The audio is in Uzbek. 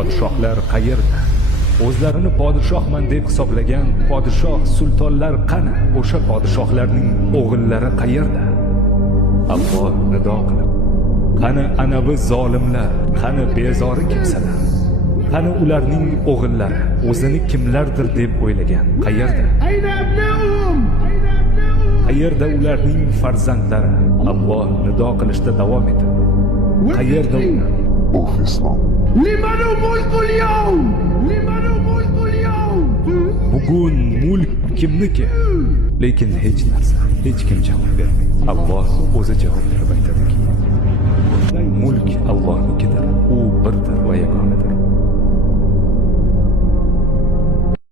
podshohlar qayerda? O'zlarini podshohman deb hisoblagan podshoh sultonlar qani? O'sha podshohlarning o'g'illari qayerda? Alloh nido qilib: qani anavi zolimlar, qani bezori kimsalar? Qani ularning o'g'illari, o'zini kimlardir deb o'ylagan qayerda? Qayerda ularning farzandlari? Alloh nido qilishda davom etadi. Qayerda ular? Bugun mulk kimniki? Lekin hech narsa, hech kim javob bermaydi. Alloh o'zi javob berib aytadiki: mulk Allohnikidir, u birdir va yagonadir.